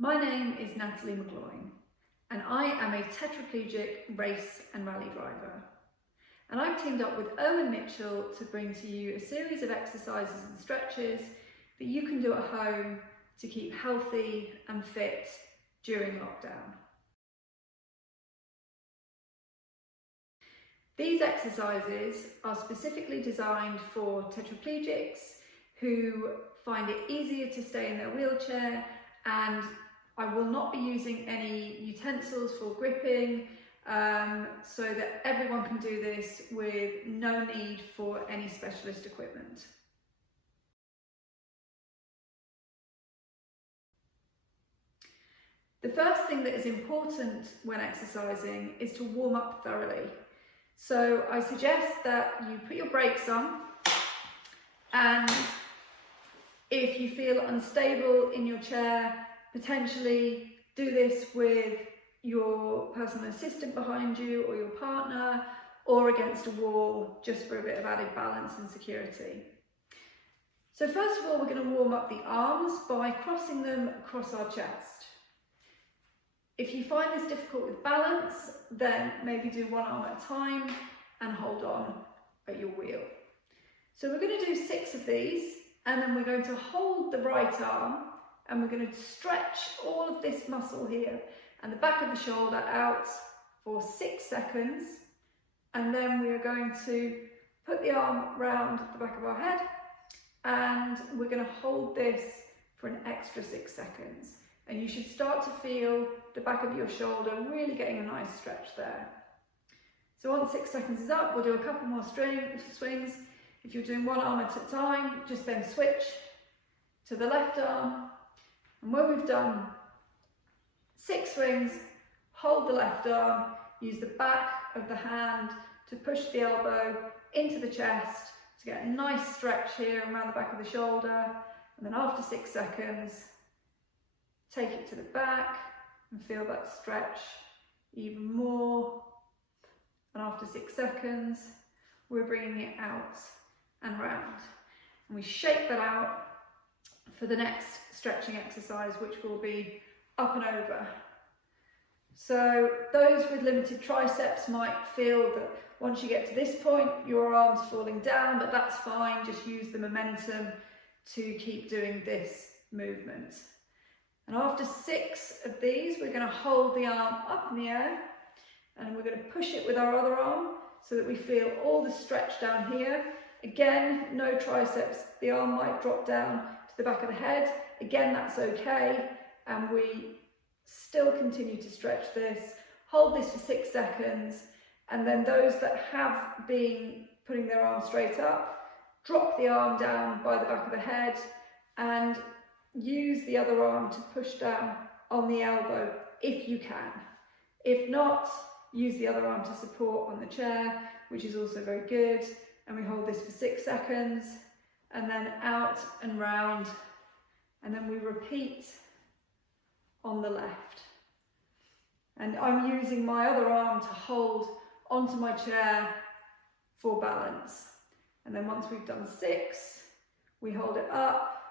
My name is Natalie McGloin and I am a tetraplegic race and rally driver. And I've teamed up with Irwin Mitchell to bring to you a series of exercises and stretches that you can do at home to keep healthy and fit during lockdown. These exercises are specifically designed for tetraplegics who find it easier to stay in their wheelchair, and I will not be using any utensils for gripping, so that everyone can do this with no need for any specialist equipment. The first thing that is important when exercising is to warm up thoroughly. So I suggest that you put your brakes on, and if you feel unstable in your chair, potentially do this with your personal assistant behind you or your partner, or against a wall, just for a bit of added balance and security. So first of all, we're going to warm up the arms by crossing them across our chest. If you find this difficult with balance, then maybe do one arm at a time and hold on at your wheel. So we're going to do 6 of these, and then we're going to hold the right arm and we're going to stretch all of this muscle here and the back of the shoulder out for 6 seconds, and then we are going to put the arm round the back of our head and we're going to hold this for an extra 6 seconds. And you should start to feel the back of your shoulder really getting a nice stretch there. So once 6 seconds is up, we'll do a couple more swings. If you're doing one arm at a time, just then switch to the left arm. And when we've done 6 swings, hold the left arm, use the back of the hand to push the elbow into the chest to get a nice stretch here around the back of the shoulder. And then after 6 seconds, take it to the back and feel that stretch even more. And after 6 seconds, we're bringing it out and round. And we shake that out for the next stretching exercise, which will be up and over. So those with limited triceps might feel that once you get to this point, your arm's falling down, but that's fine. Just use the momentum to keep doing this movement. And after 6 of these, we're going to hold the arm up in the air and we're going to push it with our other arm so that we feel all the stretch down here. Again, no triceps. The arm might drop down to the back of the head. Again, that's okay. And we still continue to stretch this. Hold this for 6 seconds. And then those that have been putting their arm straight up, drop the arm down by the back of the head and use the other arm to push down on the elbow if you can. If not, use the other arm to support on the chair, which is also very good. And we hold this for 6 seconds and then out and round. And then we repeat on the left. And I'm using my other arm to hold onto my chair for balance. And then once we've done 6, we hold it up.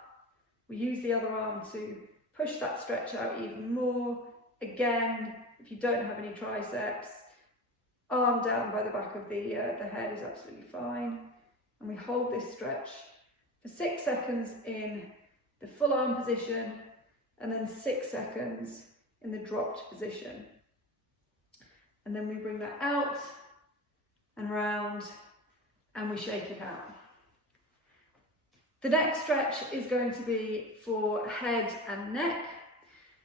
We use the other arm to push that stretch out even more. Again, if you don't have any triceps, arm down by the back of the head is absolutely fine. And we hold this stretch for 6 seconds in the full arm position and then 6 seconds in the dropped position. And then we bring that out and round and we shake it out. The next stretch is going to be for head and neck.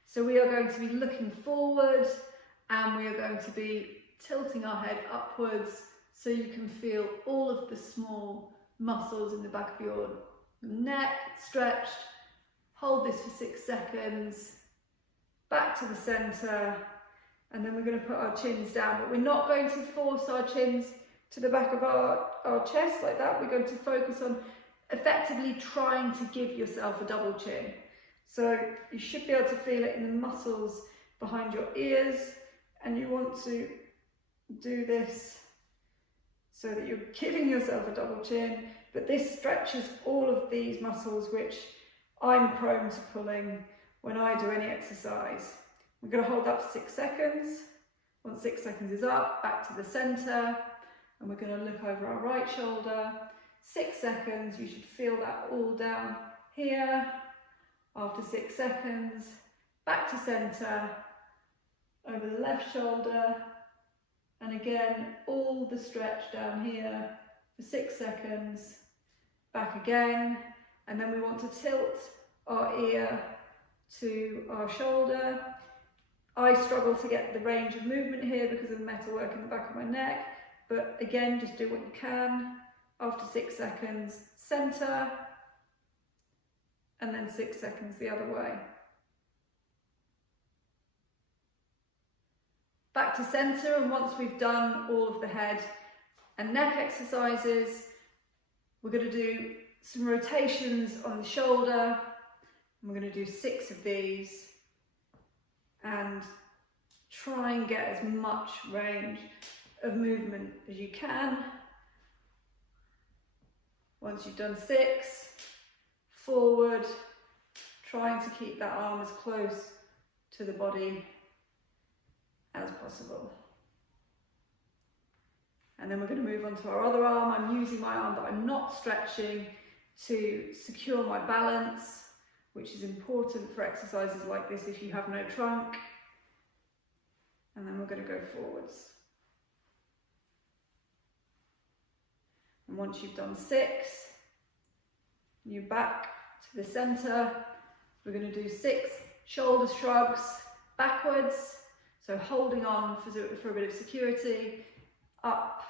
So we are going to be looking forward and we are going to be tilting our head upwards so you can feel all of the small muscles in the back of your neck stretched. Hold this for 6 seconds, back to the center, and then we're going to put our chins down, but we're not going to force our chins to the back of our chest like that. We're going to focus on effectively trying to give yourself a double chin. So you should be able to feel it in the muscles behind your ears, and you want to do this so that you're giving yourself a double chin, but this stretches all of these muscles which I'm prone to pulling when I do any exercise. We're going to hold that for 6 seconds. Once 6 seconds is up, back to the centre, and we're going to look over our right shoulder. 6 seconds, you should feel that all down here. After 6 seconds, back to centre, over the left shoulder, and again, all the stretch down here for 6 seconds, back again, and then we want to tilt our ear to our shoulder. I struggle to get the range of movement here because of the metalwork in the back of my neck, but again, just do what you can. After 6 seconds, centre, and then 6 seconds the other way. Back to centre, and once we've done all of the head and neck exercises, we're going to do some rotations on the shoulder. And we're going to do 6 of these and try and get as much range of movement as you can. Once you've done 6, forward, trying to keep that arm as close to the body as possible. And then we're going to move on to our other arm. I'm using my arm that I'm not stretching to secure my balance, which is important for exercises like this if you have no trunk. And then we're going to go forwards. And once you've done 6, you back to the centre. We're going to do 6 shoulder shrugs backwards. So holding on for a bit of security, up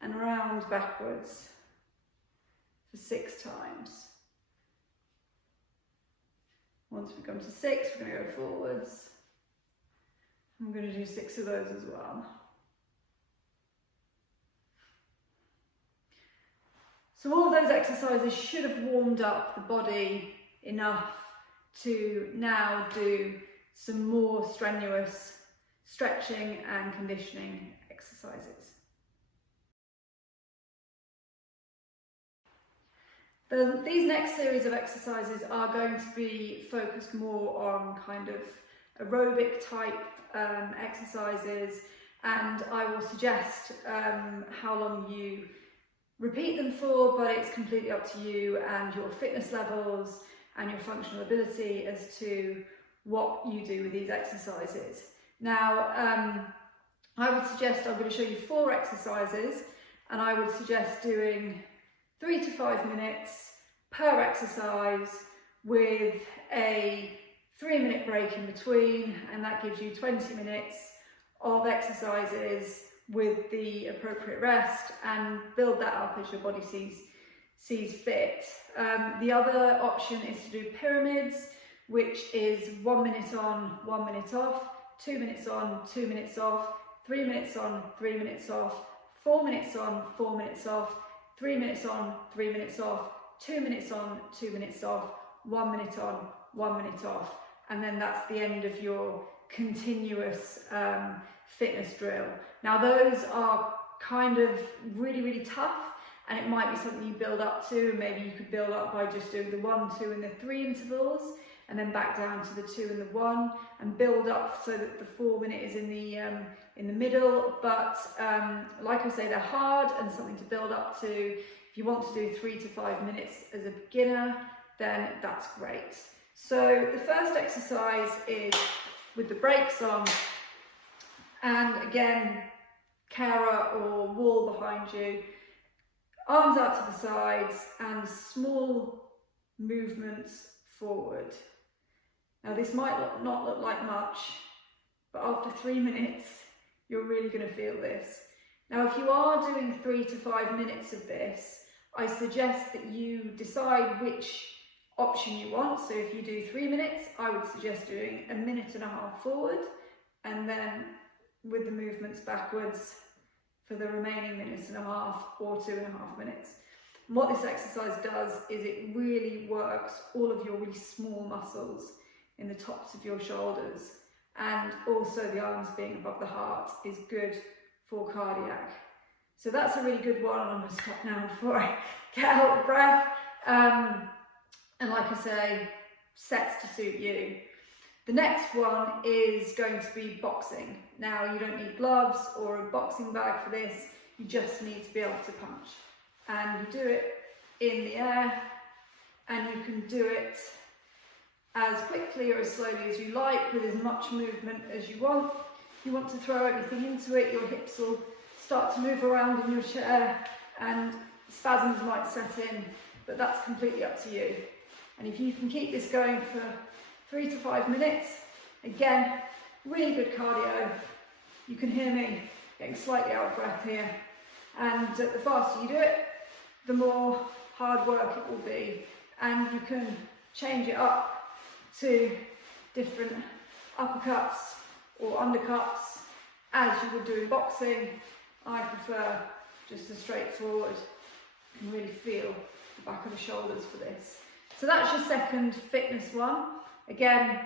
and around backwards for 6 times. Once we've gone to 6, we're going to go forwards. I'm going to do 6 of those as well. So all of those exercises should have warmed up the body enough to now do some more strenuous stretching and conditioning exercises. These next series of exercises are going to be focused more on kind of aerobic type exercises, and I will suggest how long you repeat them for, but it's completely up to you and your fitness levels and your functional ability as to what you do with these exercises. Now, I would suggest, I'm going to show you 4 exercises, and I would suggest doing 3 to 5 minutes per exercise with a 3-minute break in between, and that gives you 20 minutes of exercises with the appropriate rest, and build that up as your body sees fit. The other option is to do pyramids, which is 1 minute on, 1 minute off, 2 minutes on, 2 minutes off, 3 minutes on, 3 minutes off, 4 minutes on, 4 minutes off, 3 minutes on, 3 minutes off, 2 minutes on, 2 minutes off, 1 minute on, 1 minute off, and then that's the end of your continuous fitness drill. Now those are kind of really tough, and it might be something you build up to, and maybe you could build up by just doing the 1, 2 and the 3 intervals, and then back down to the 2 and the 1, and build up so that the 4 minute is in the middle. But like I say, they're hard and something to build up to. If you want to do 3 to 5 minutes as a beginner, then that's great. So the first exercise is with the brakes on, and again, carer or wall behind you, arms out to the sides and small movements forward. Now this might not look like much, but after 3 minutes, you're really going to feel this. Now if you are doing 3 to 5 minutes of this, I suggest that you decide which option you want. So if you do 3 minutes, I would suggest doing 1.5 minutes forward, and then with the movements backwards for the remaining 1.5 minutes or 2.5 minutes. And what this exercise does is it really works all of your really small muscles in the tops of your shoulders, and also the arms being above the heart is good for cardiac. So that's a really good one. I'm going to stop now before I get out of breath. And like I say, sets to suit you. The next one is going to be boxing. Now, you don't need gloves or a boxing bag for this, you just need to be able to punch. And you do it in the air, and you can do it as quickly or as slowly as you like, with as much movement as you want. You want to throw everything into it, your hips will start to move around in your chair and spasms might set in, but that's completely up to you. And if you can keep this going for 3 to 5 minutes, again, really good cardio. You can hear me getting slightly out of breath here. And the faster you do it, the more hard work it will be. And you can change it up to different uppercuts or undercuts as you would do in boxing. I prefer just a straightforward. You can really feel the back of the shoulders for this. So that's your second fitness one. Again,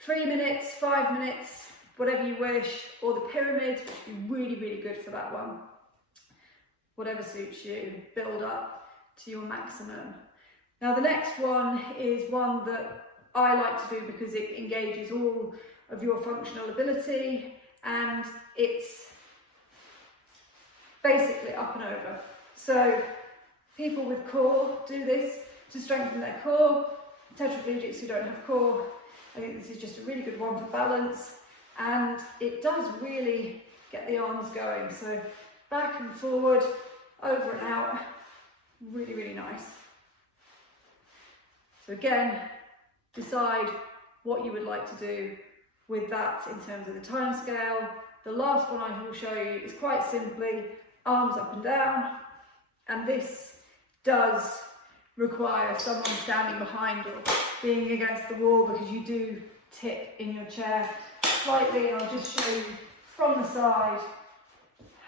3 minutes, 5 minutes, whatever you wish, or the pyramids, which would be really, really good for that one. Whatever suits you, build up to your maximum. Now the next one is one that I like to do because it engages all of your functional ability, and it's basically up and over. So people with core do this to strengthen their core. Tetraplegics who don't have core, I think this is just a really good one for balance, and it does really get the arms going. So back and forward, over and out, really, really nice. So again, decide what you would like to do with that in terms of the time scale. The last one I will show you is quite simply arms up and down, and this does require someone standing behind or being against the wall, because you do tip in your chair slightly, and I'll just show you from the side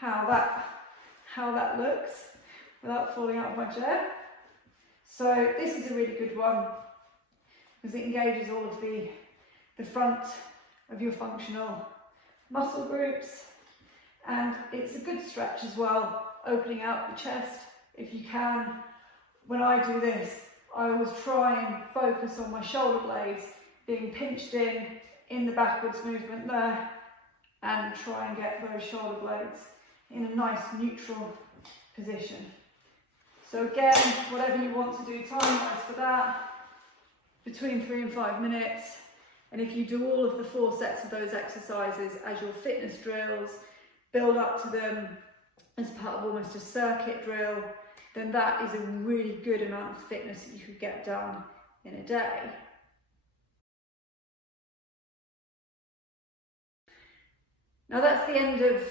how that looks without falling out of my chair. So this is a really good one because it engages all of the front of your functional muscle groups, and it's a good stretch as well, opening out the chest if you can. When I do this, I always try and focus on my shoulder blades being pinched in the backwards movement there, and try and get those shoulder blades in a nice neutral position. So again, whatever you want to do time-wise for that, between 3 and 5 minutes. And if you do all of the 4 sets of those exercises as your fitness drills, build up to them as part of almost a circuit drill, then that is a really good amount of fitness that you could get done in a day. Now that's the end of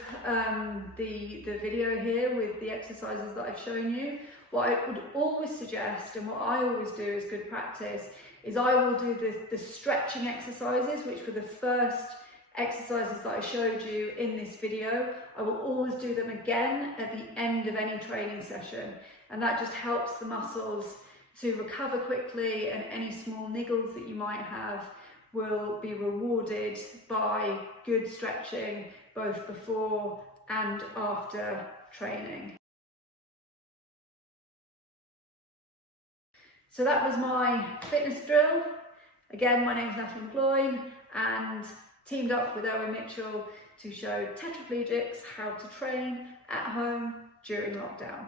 the video here with the exercises that I've shown you. What I would always suggest, and what I always do as good practice, is I will do the stretching exercises, which were the first exercises that I showed you in this video. I will always do them again at the end of any training session, and that just helps the muscles to recover quickly, and any small niggles that you might have will be rewarded by good stretching both before and after training. So that was my fitness drill. Again, my name's Natalie McGloin, and teamed up with Irwin Mitchell to show tetraplegics how to train at home during lockdown.